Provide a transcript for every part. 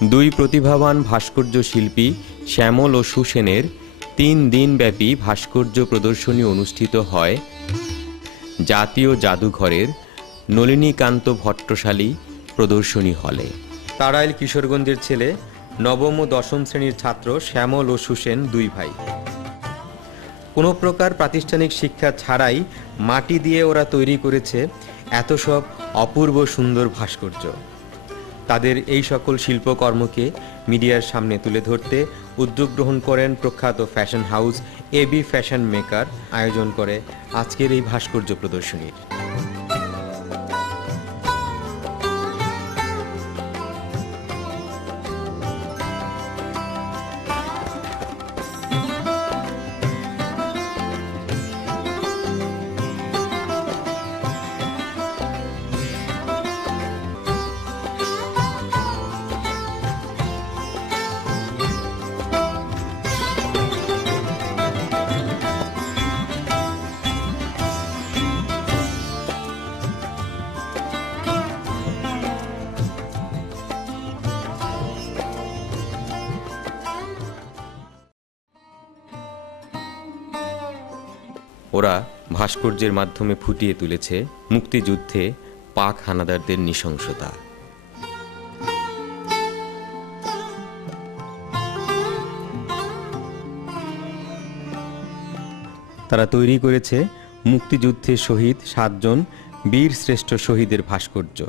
দুই প্রতিভাবান ভাস্কর্য শিল্পী শ্যামল ও সুসেনের 3 দিনব্যাপী ভাস্কর্য প্রদর্শনী অনুষ্ঠিত হয় জাতীয় জাদুঘরের নলিনীকান্ত ভট্টশালী প্রদর্শনী হলে। তাড়াইল কিশোরগঞ্জের ছেলে নবম ও দশম শ্রেণীর ছাত্র শ্যামল ও সুসেন দুই ভাই। কোনো প্রকার প্রাতিষ্ঠানিক শিক্ষা ছাড়াই মাটি দিয়ে ওরা তৈরি করেছে এত সব অপূর্ব সুন্দর ভাস্কর্য। তাদের এই সকল শিল্পকর্মকে মিডিয়ার সামনে তুলে ধরতে উদ্যোগ গ্রহণ করেন প্রখ্যাত fashion house AB fashion maker, আয়োজন করে আজকের এই ভাস্কর্য প্রদর্শনীর। ওরা ভাস্কর্যের মাধ্যমে ফুটিয়ে তুলেছে মুক্তিযুদ্ধে পাক হানাদারদের নৃশংসতা। তারা তৈরি করেছে মুক্তিযুদ্ধে শহীদ 7 জন বীর শ্রেষ্ঠ শহীদের ভাস্কর্য।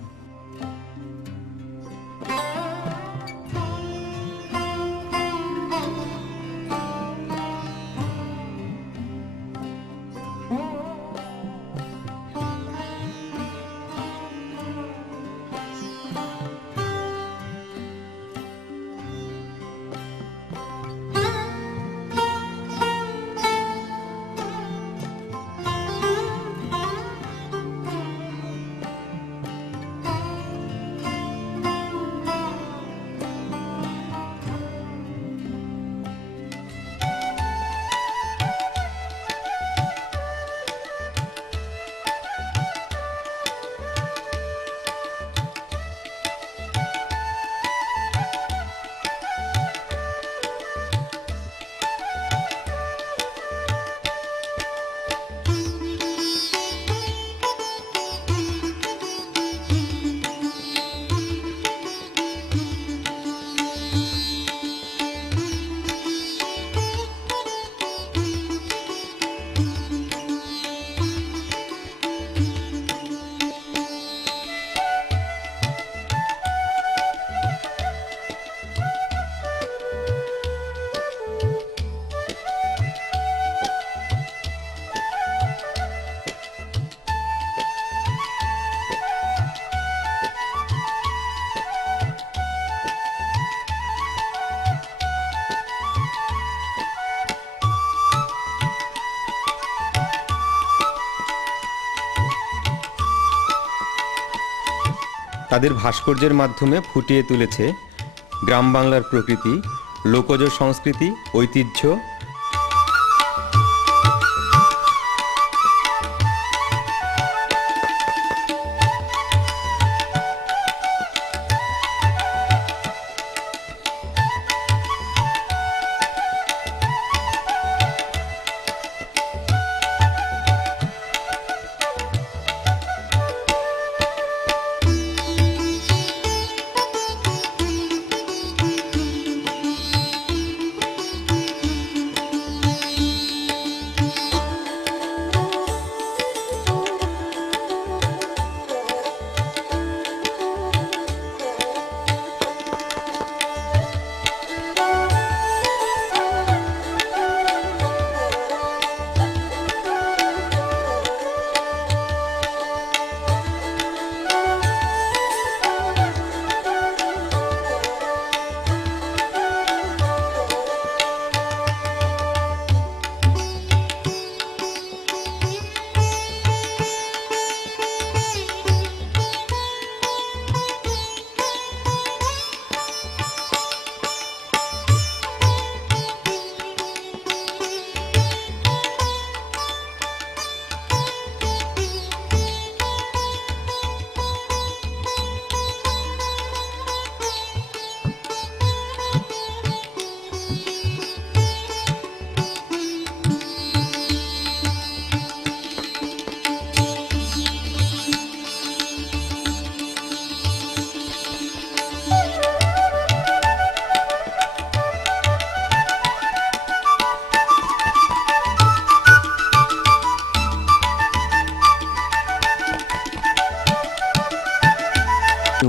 তাদের ভাস্কর্যের মাধ্যমে ফুটিয়ে তুলেছে গ্রাম বাংলার প্রকৃতি, লোকজ সংস্কৃতি, ঐতিহ্য।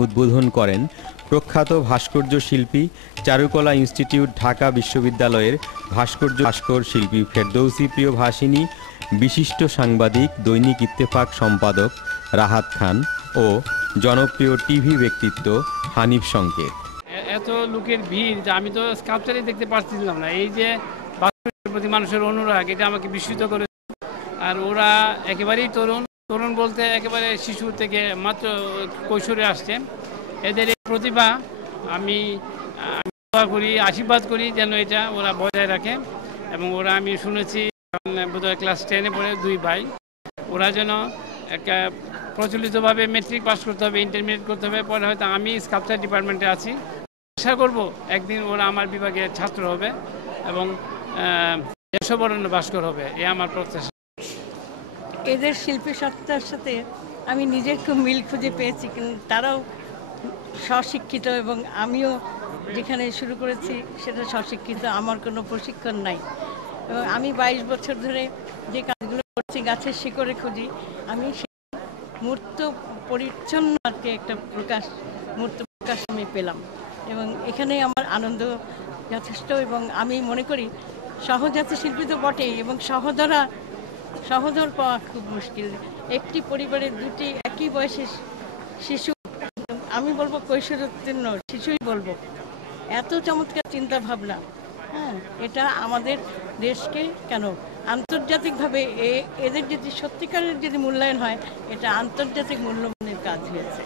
উদ্বোধন করেন প্রখ্যাত ভাস্কর্য শিল্পী, চারুকলা ইনস্টিটিউট ঢাকা বিশ্ববিদ্যালয়ের ভাস্কর শিল্পী ফেরদৌসী প্রিয়ভাষিনী, বিশিষ্ট সাংবাদিক, দৈনিক ইত্তেফাক সম্পাদক রাহাত খান ও জনপ্রিয় টিভি ব্যক্তিত্ব হানিফ সংকেত। এত লোকের ভিড় যে আমি তো স্কাল্পচারই দেখতে পারছিলাম না। এই যে ভাস্কর্যের প্রতি মানুষের অনুরাগ, এটা আমাকে বিস্মিত করে। আর ওরা একেবারেই তরুণ বলতে একেবারে শিশু থেকে মাত্র কৈশোরে আসছে। এদের এই প্রতিভা আমি দোয়া করি, আশীর্বাদ করি যেন এটা ওরা বজায় রাখে। এবং ওরা আমি শুনেছি বোধহয় ক্লাস 10-এ পড়ে 2 ভাই, ওরা যেন একটা প্রচলিতভাবে মেট্রিক পাস করতে হবে, ইন্টারমিডিয়েট করতে হবে, পরে হয়তো আমি স্কাল্পচার ডিপার্টমেন্টে আছি। আশা করব একদিন ওরা আমার বিভাগের ছাত্র হবে এবং দেশবরণ্য ভাস্কর হবে, এ আমার প্রত্যাশা। এদের শিল্পী সত্তার সাথে আমি নিজে একটু মিল খুঁজে পেয়েছি, কিন্তু তারাও স্বশিক্ষিত এবং আমিও যেখানে শুরু করেছি সেটা স্বশিক্ষিত, আমার কোনো প্রশিক্ষণ নাই। এবং আমি 22 বছর ধরে যে কাজগুলো করছি, গাছের শিকড়ে খুঁজি, আমি সেই মূর্ত পরিচ্ছন্ন আর কি একটা মূর্ত প্রকাশ আমি পেলাম এবং এখানেই আমার আনন্দ যথেষ্ট। এবং আমি মনে করি সহজাত শিল্পী তো বটেই, এবং সহোদর পাওয়া খুব মুশকিল। একটি পরিবারের দুটি একই বয়সের শিশু, আমি বলবো কৈশোরোত্তীর্ণ শিশুই বলবো, এত চমৎকার চিন্তা ভাবনা। হ্যাঁ, এটা আমাদের দেশকে কেন আন্তর্জাতিকভাবে এদের যদি সত্যিকারের যদি মূল্যায়ন হয়, এটা আন্তর্জাতিক মূল্যমানের কাজ হয়েছে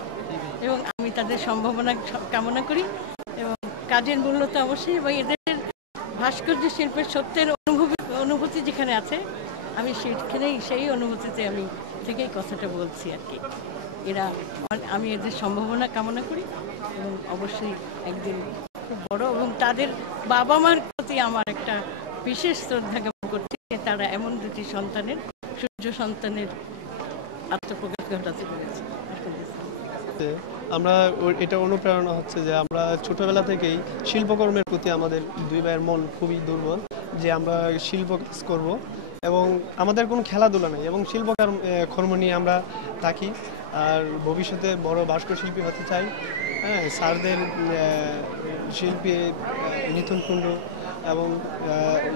এবং আমি তাদের সম্ভাবনা কামনা করি। এবং কাজের মূল্য তো অবশ্যই, এবং এদের ভাস্কর্য শিল্পের সত্যের অনুভূতি যেখানে আছে, আমি সেই অনুভূতিতে আমি থেকেই কথাটা বলছি আর কি। আমি এদের সম্ভাবনা কামনা করি এবং অবশ্যই একদিন খুব বড়, এবং তাদের বাবা মার প্রতি আমার একটা বিশেষ শ্রদ্ধা জ্ঞাপন করছি যে তারা এমন দুটি সূর্য সন্তানের আত্মপ্রকাশ ঘটাতে পেরেছে। আমরা এটা অনুপ্রেরণা হচ্ছে যে আমরা ছোটবেলা থেকেই শিল্পকর্মের প্রতি আমাদের 2 ভাইয়ের মন খুবই দুর্বল, যে আমরা শিল্প কাজ করবো এবং আমাদের কোনো খেলাধুলা নেই এবং শিল্পকর্ম নিয়ে আমরা থাকি। আর ভবিষ্যতে বড় ভাস্কর শিল্পী হতে চাই। হ্যাঁ, স্যারদের শিল্পী নিতুন কুণ্ডু এবং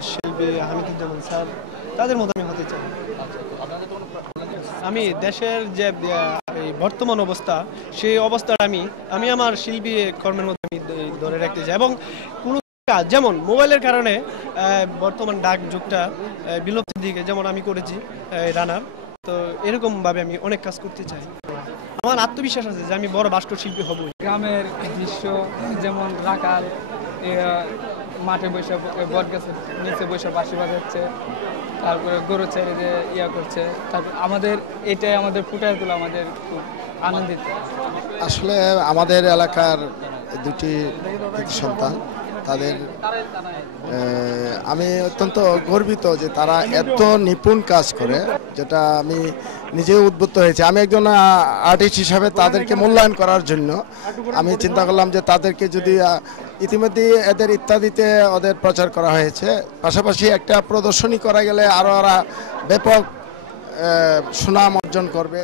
শিল্পী হামিদুজ্জামান স্যার, তাদের মতো আমি হতে চাই। আমি দেশের যে বর্তমান অবস্থা, সেই অবস্থাটা আমি আমার শিল্পী কর্মের মধ্যে আমি ধরে রাখতে চাই। এবং কোনো কাজ যেমন মোবাইলের কারণে বর্তমান ডাক যুগটা বিলুপ্তির দিকে, যেমন আমি করেছি রানার, তো এরকমভাবে আমি অনেক কাজ করতে চাই। আমার আত্মবিশ্বাস আছে যে আমি বড় ভাস্কর শিল্পী হব। গ্রামের দৃশ্য, যেমন রাখাল মাঠে বসে বট গাছের নিচে বসে বাঁশি বাজাচ্ছে, তারপরে গরু ছেড়ে দিয়ে করছে, তারপর এটাই আমাদের ফুটায় তোলা, আমাদের খুব আনন্দিত। আসলে আমাদের এলাকার দুটি সন্তান, তাদের আমি অত্যন্ত গর্বিত যে তারা এত নিপুণ কাজ করে, যেটা আমি নিজেও উদ্বুদ্ধ হয়েছি। আমি একজন আর্টিস্ট হিসাবে তাদেরকে মূল্যায়ন করার জন্য আমি চিন্তা করলাম যে তাদেরকে যদি ইতিমধ্যে এদের ইত্যাদিতে ওদের প্রচার করা হয়েছে, পাশাপাশি একটা প্রদর্শনী করা গেলে আরও ওরা ব্যাপক সুনাম অর্জন করবে।